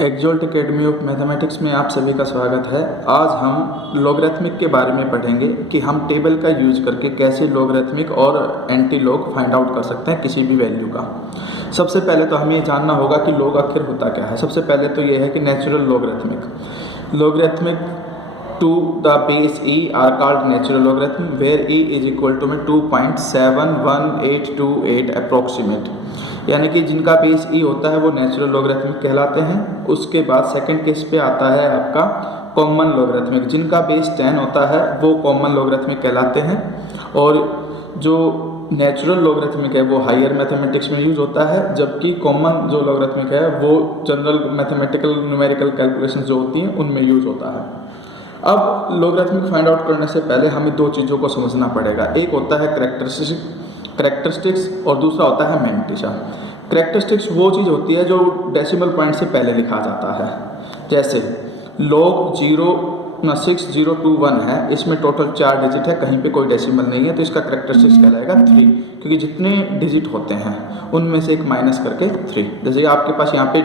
एक्सोल्ट academy of mathematics में आप सभी का स्वागत है। आज हम लॉगरिथमिक के बारे में पढ़ेंगे कि हम टेबल का यूज करके कैसे लॉगरिथमिक और एंटी लॉग फाइंड आउट कर सकते हैं किसी भी वैल्यू का। सबसे पहले तो हमें ये जानना होगा कि लॉग आखिर होता क्या है। सबसे पहले तो ये है कि natural logarithmic to the base e are called natural logarithm where e is equal to में 2.71828 अप्रोक्सीमेट, यानी कि जिनका बेस e होता है वो नेचुरल लॉगरिथमिक कहलाते हैं। उसके बाद सेकंड केस पे आता है आपका कॉमन लॉगरिथमिक, जिनका बेस 10 होता है वो कॉमन लॉगरिथमिक कहलाते हैं। और जो नेचुरल लॉगरिथमिक है वो हायर मैथमेटिक्स में यूज होता है, जबकि कॉमन जो लॉगरिथमिक है वो जनरल मैथमेटिकल न्यूमेरिकल कैलकुलेशन जो होती हैं उनमें यूज होता है। अब लॉगरिथमिक फाइंड आउट करने से पहले हमें दो चीज़ों को समझना पड़ेगा। एक होता है करैक्टरिस्टिक्स और दूसरा होता है मैंटिसा। करैक्टरिस्टिक्स वो चीज़ होती है जो डेसिमल पॉइंट से पहले लिखा जाता है। जैसे लॉग 0.6021 है, इसमें टोटल 4 डिजिट है, कहीं पे कोई डेसिमल नहीं है, तो इसका करैक्टरिस्टिक्स कहलाएगा 3, क्योंकि जितने डिजिट होते हैं उनमें से एक माइनस करके 3। जैसे आपके पास यहाँ पे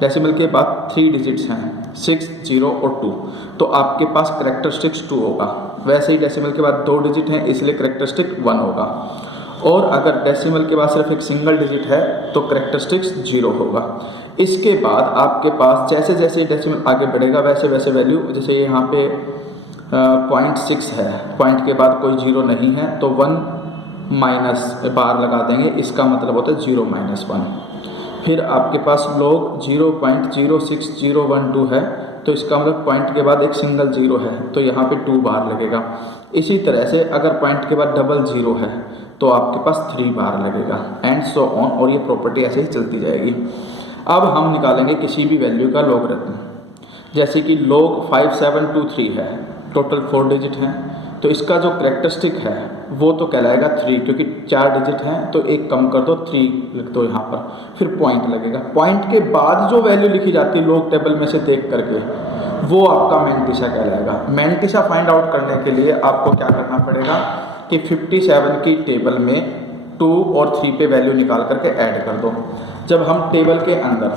डेसिमल के बाद 3 डिजिट्स हैं 6, 0 और 2, तो आपके पास करैक्टरिस्टिक्स 2 होगा। वैसे ही डेसिमल के बाद 2 डिजिट हैं इसलिए करैक्टरिस्टिक 1 होगा। और अगर डेसिमल के बाद सिर्फ एक सिंगल डिजिट है तो करैक्टरिस्टिक्स 0 होगा। इसके बाद आपके पास जैसे जैसे डेसिमल आगे बढ़ेगा वैसे वैसे वैल्यू, जैसे यहाँ पे 0.6 है, पॉइंट के बाद कोई 0 नहीं है तो 1 माइनस बार लगा देंगे, इसका मतलब होता है 0 - 1। फिर आपके पास लॉग 0.06012 है, तो इसका मतलब पॉइंट के बाद एक सिंगल 0 है तो यहाँ पे 2 बार लगेगा। इसी तरह से अगर पॉइंट के बाद डबल 0 है तो आपके पास 3 बार लगेगा, एंड सो ऑन, और ये प्रॉपर्टी ऐसे ही चलती जाएगी। अब हम निकालेंगे किसी भी वैल्यू का लॉगरिथम। जैसे कि लॉग 5723 है, टोटल 4 डिजिट हैं, तो इसका जो करैक्टरिस्टिक है वो तो कहलाएगा 3, क्योंकि 4 डिजिट हैं तो एक कम कर दो, 3 लिख दो यहाँ पर, फिर पॉइंट लगेगा। पॉइंट के बाद जो वैल्यू लिखी जाती है लॉग टेबल में से देख करके वो आपका मैंटिसा कहलाएगा। मैंटिसा फाइंड आउट करने के लिए आपको क्या करना पड़ेगा कि 57 की टेबल में 2 और 3 पे वैल्यू निकाल करके ऐड कर दो। जब हम टेबल के अंदर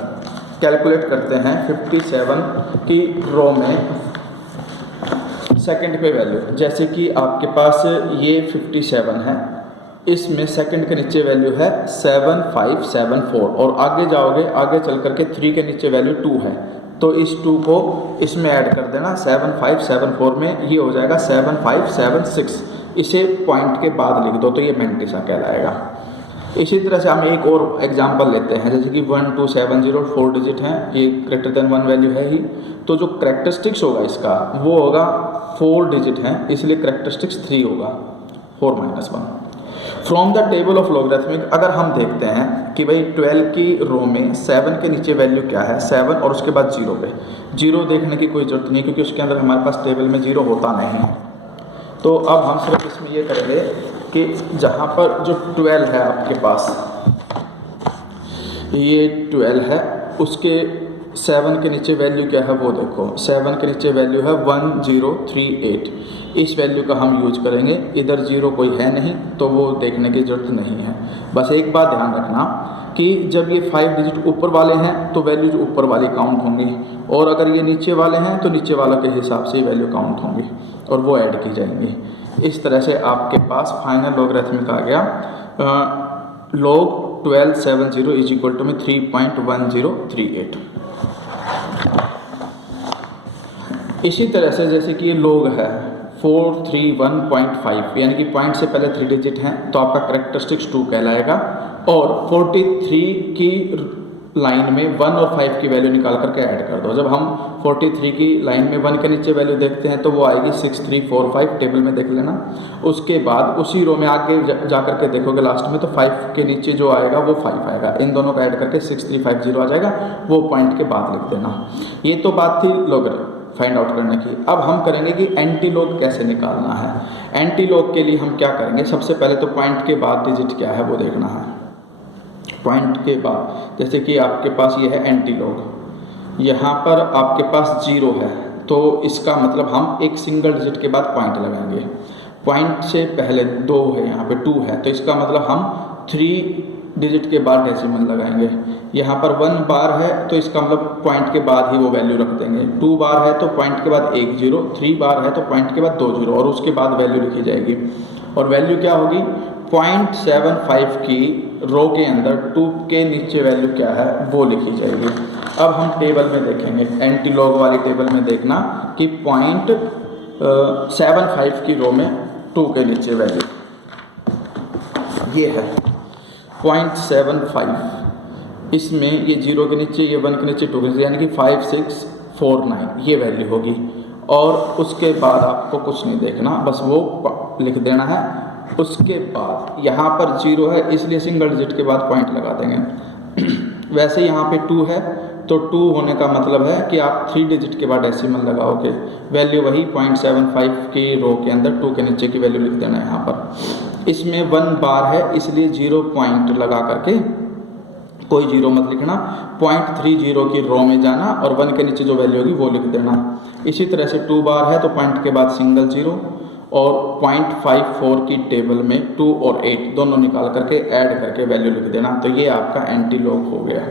कैलकुलेट करते हैं 57 की रो में सेकंड पे वैल्यू, जैसे कि आपके पास ये 57 है, इसमें सेकंड के नीचे वैल्यू है 7574, और आगे जाओगे आगे चल करके 3 के नीचे वैल्यू 2 है, तो इस 2 को इसमें ऐड कर देना 7574 में, ये हो जाएगा 7576। इसे पॉइंट के बाद लिख दो तो ये मैंटिसा कहलाएगा। इसी तरह से हम एक और एग्जांपल लेते हैं, जैसे कि 1270 4 डिजिट हैं, ये ग्रेटर देन 1 वैल्यू है ही, तो जो करैक्टरिस्टिक्स होगा इसका वो होगा 4 डिजिट हैं, इसलिए करैक्टरिस्टिक्स 3 होगा, 4 - 1। From the table of logarithmic अगर हम देखते हैं कि भाई 12 की रो में 7 के नीचे वैल्यू क्या है 7, और उसके बाद 0 पे 0 देखने की कोई ज़रूरत नहीं, क्योंकि उसके अंदर हमारे पास टेबल में 0 होता नहीं है। तो अब हम सिर्फ इसमें ये करेंगे कि जहाँ पर जो 12 है आपके पास, ये 12 है, उसके 7 के नीचे वैल्यू क्या है वो देखो, 7 के नीचे वैल्यू है 1038। इस वैल्यू का हम यूज करेंगे। इधर 0 कोई है नहीं तो वो देखने की ज़रूरत नहीं है। बस एक बात ध्यान रखना कि जब ये 5 डिजिट ऊपर वाले हैं तो वैल्यूज ऊपर वाली काउंट होंगी, और अगर ये नीचे वाले हैं तो नीचे वालों के हिसाब से वैल्यू काउंट होंगी और वो ऐड की जाएंगी। इस तरह से आपके पास फाइनल लॉगरिथमिक आ गया log 1270 इज इक्वल टू में 3.1038। इसी तरह से जैसे कि ये लॉग है 431.5, यानी कि पॉइंट से पहले 3 डिजिट हैं तो आपका करैक्टरिस्टिक्स 2 कहलाएगा, और 43 की लाइन में 1 और 5 की वैल्यू निकाल करके ऐड कर दो। जब हम 43 की लाइन में 1 के नीचे वैल्यू देखते हैं तो वो आएगी 6345, टेबल में देख लेना। उसके बाद उसी रो में आगे जा करके देखोगे लास्ट में तो 5 के नीचे जो आएगा वो 5 आएगा, इन दोनों का ऐड करके 6350 आ जाएगा, वो पॉइंट के बाद लिख देना। ये तो बात थी लॉगरिथम फाइंड आउट करने की। अब हम करेंगे कि एंटी लॉग कैसे निकालना है। एंटी लॉग के लिए हम क्या करेंगे, सबसे पहले तो पॉइंट के बाद डिजिट क्या है वो देखना है। पॉइंट के बाद जैसे कि आपके पास ये है एंटी लॉग, यहाँ पर आपके पास 0 है तो इसका मतलब हम एक सिंगल डिजिट के बाद पॉइंट लगाएंगे। पॉइंट से पहले 2 है, यहाँ पे 2 है, तो इसका मतलब हम 3 डिजिट के बाद डेसिमल लगाएंगे। यहाँ पर 1 बार है तो इसका मतलब पॉइंट के बाद ही वो वैल्यू रख देंगे। 2 बार है तो पॉइंट के बाद 1 जीरो, 3 बार है तो पॉइंट के बाद 2 जीरो और उसके बाद वैल्यू लिखी जाएगी। और वैल्यू क्या होगी, 0.75 की रो के अंदर 2 के नीचे वैल्यू क्या है वो लिखी जाएगी। अब हम टेबल में देखेंगे, एंटी लॉग वाली टेबल में देखना कि 0.75 की रो में 2 के नीचे वैल्यू ये है 0.75, इसमें ये 0 के नीचे, ये 1 के नीचे, 2 के नीचे, यानी कि 5649 ये वैल्यू होगी। और उसके बाद आपको कुछ नहीं देखना, बस वो लिख देना है। उसके बाद यहाँ पर 0 है इसलिए सिंगल डिजिट के बाद पॉइंट लगा देंगे। वैसे यहाँ पे 2 है तो 2 होने का मतलब है कि आप 3 डिजिट के बाद डेसिमल लगाओगे, वैल्यू वही 0.75 की रो के अंदर 2 के नीचे की वैल्यू लिख देना है। यहाँ पर इसमें 1 बार है इसलिए 0 पॉइंट लगा करके, कोई 0 मत लिखना, 0.30 की रो में जाना और 1 के नीचे जो वैल्यू होगी वो लिख देना। इसी तरह से 2 बार है तो पॉइंट के बाद सिंगल 0 और 0.54 की टेबल में 2 और 8 दोनों निकाल करके ऐड करके वैल्यू लिख देना। तो ये आपका एंटी लॉग हो गया।